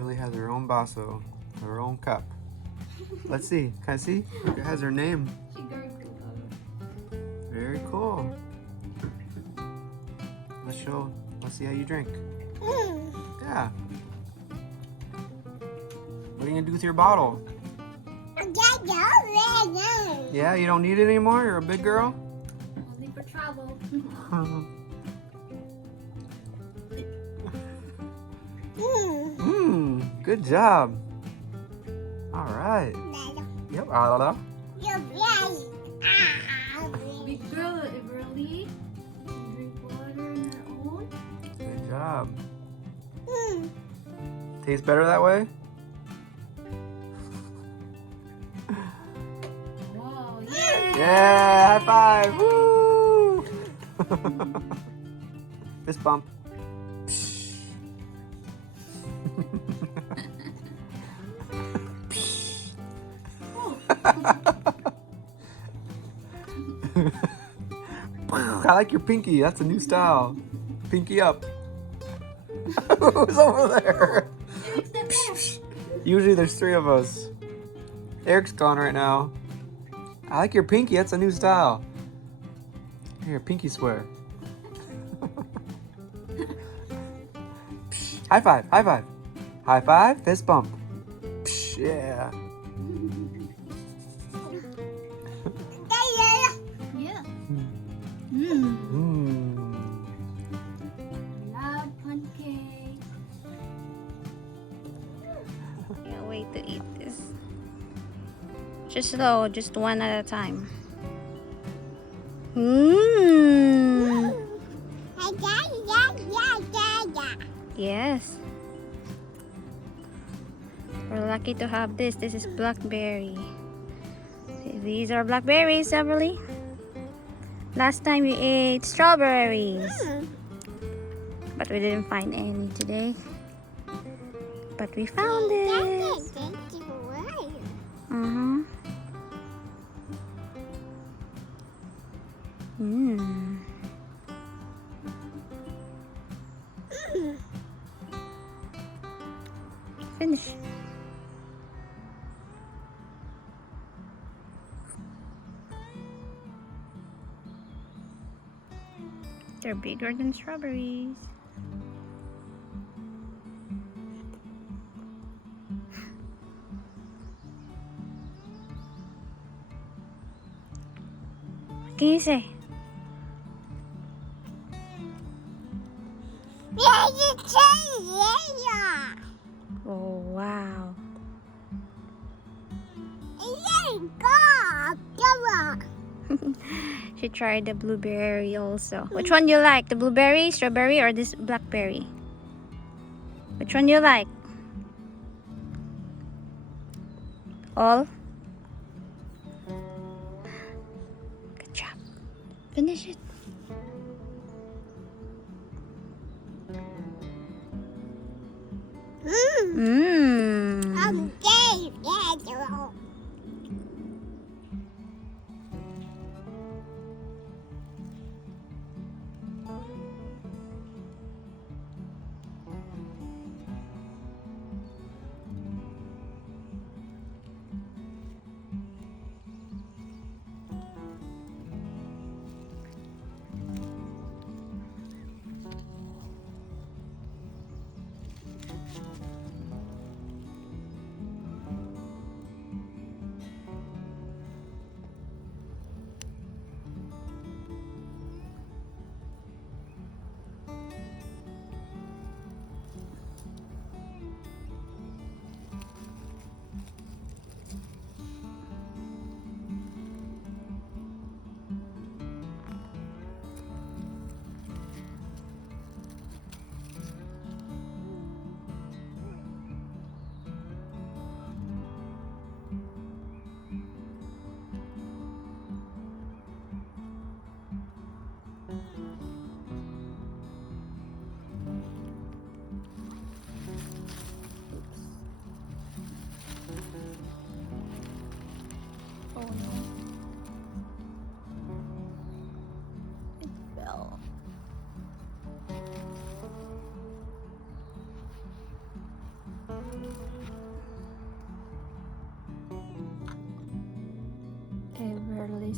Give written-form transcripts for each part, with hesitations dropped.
Everly has her own baso, her own cup. Let's see. Can I see? Look, it has her name. Very cool. Let's see how you drink. Yeah. What are you gonna do with your bottle? Yeah, you don't need it anymore? You're a big girl? Only for travel. Good job. All right. Yep. Big girl, Everly. Drink water on her own. Good job. Tastes better that way? Wow, yeah. Yeah, high five. Woo! Fist bump. I like your pinky. That's a new style. Pinky up. Who's over there? Usually there's 3 of us. Eric's gone right now. I like your pinky. That's a new style. Here, pinky swear. High five. High five. High five. Fist bump. Yeah. Yeah. Love pancake. Can't wait to eat this. Just slow, just one at a time. Yes. We're lucky to have this. This is blackberry. These are blackberries, Everly. Last time we ate strawberries. But we didn't find any today. But we found it. Finish. They're bigger than strawberries. What can you say? Oh, wow. She tried the blueberry also. Which one you like? The blueberry, strawberry, or this blackberry? Which one you like? All? Good job. Finish it.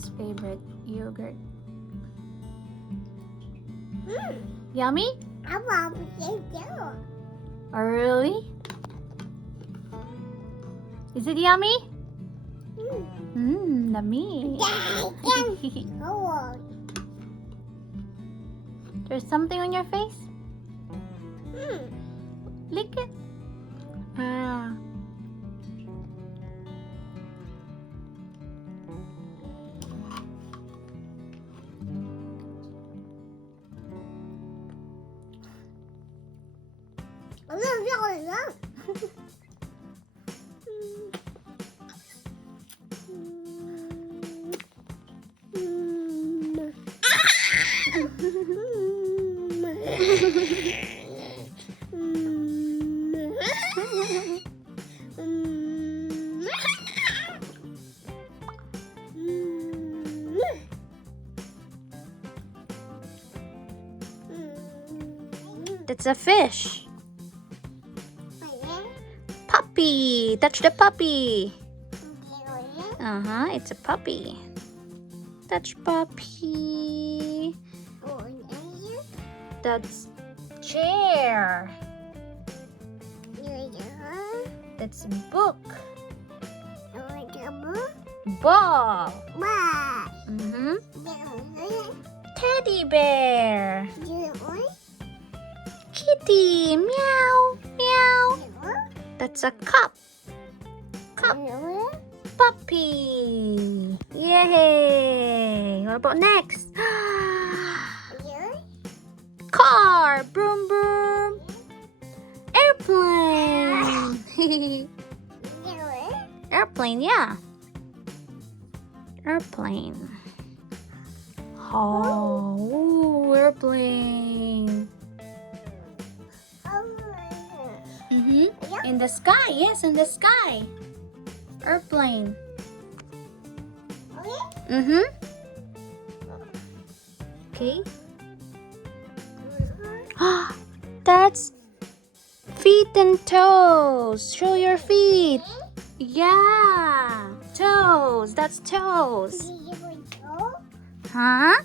his favorite yogurt. Yummy? I want to get you. Oh, really? Is it yummy? Yummy. Oh, There's something on your face? Lick it. Ah. That's a fish. Puppy. Touch the puppy. It's a puppy. Touch puppy. That's chair. That's book. Ball. Teddy bear. Kitty. Meow. Meow. That's a cup. Cup. Puppy. Yay. What about next? Car. Broom broom. Airplane. Airplane, yeah. Airplane. Oh, ooh, airplane. In the sky, yes, in the sky. Airplane. Okay. That's feet and toes. Show your feet. Yeah. Toes. That's toes. Huh?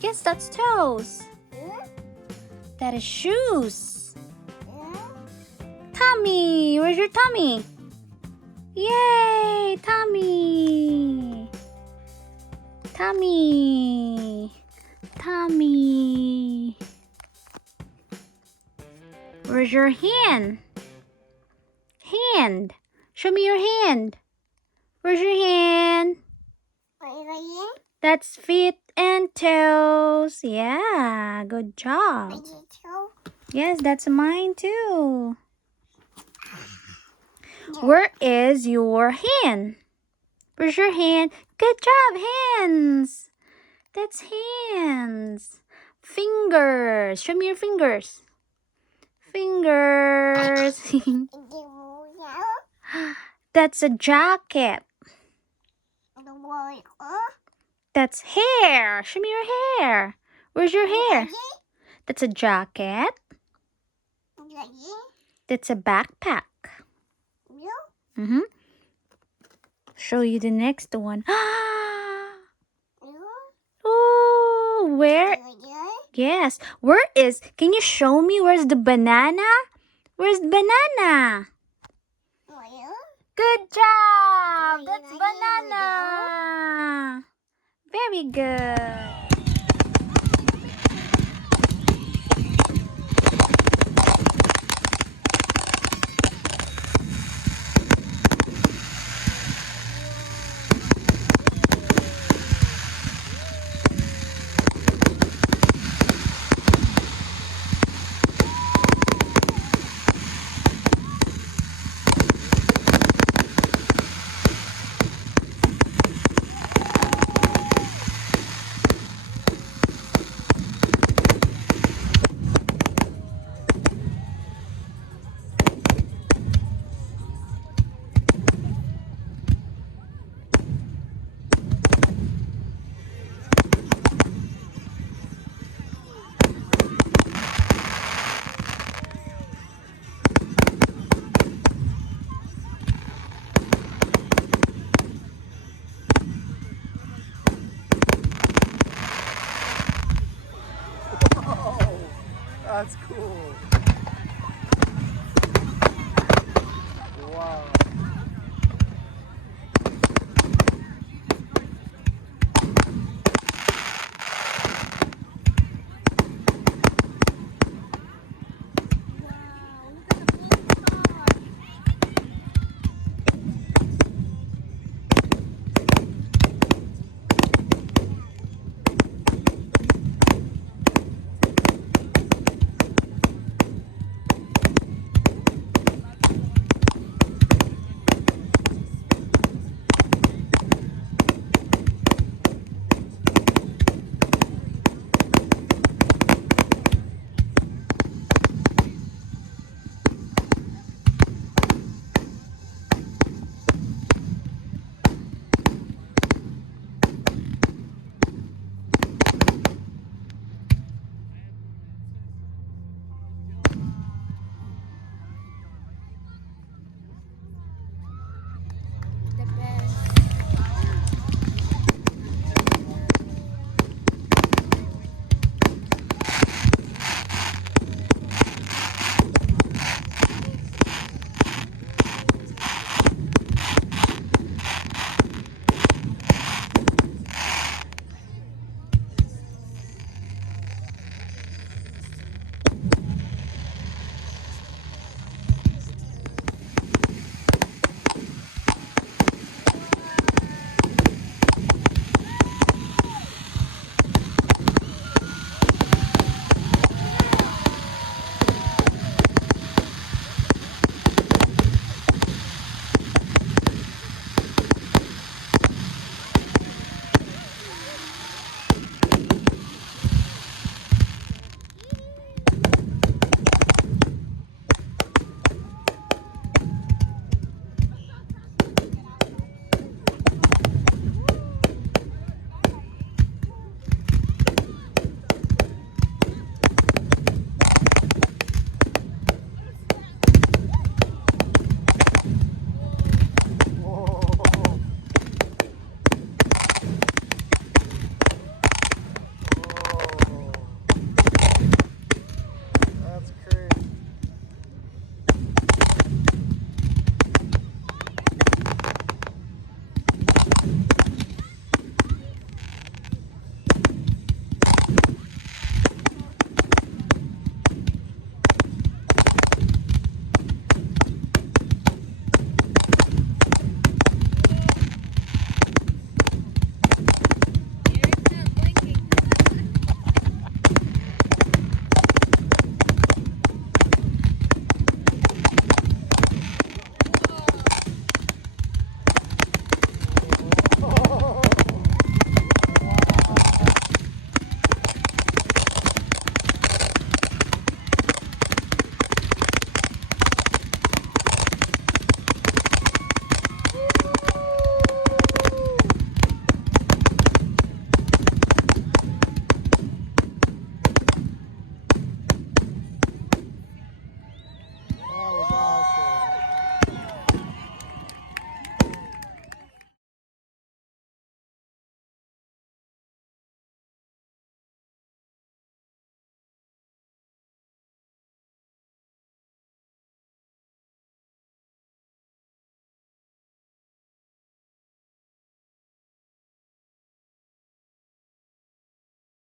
Yes, that's toes. That is shoes. Tummy. Where's your tummy? Yay, tummy. Tummy. Tummy. Where's your hand? Hand. Show me your hand. Where's your hand? That's feet and toes. Yeah, good job. Yes, that's mine too. Where is your hand? Where's your hand? Good job, hands. That's hands. Fingers. Show me your fingers. Fingers. That's a jacket. That's hair. Show me your hair. Where's your hair? That's a jacket. That's a backpack. Show you the next one. Oh, where? Yes. Where is? Can you show me where's the banana? Where's banana? Good job. That's banana. Very good. That's cool. Wow.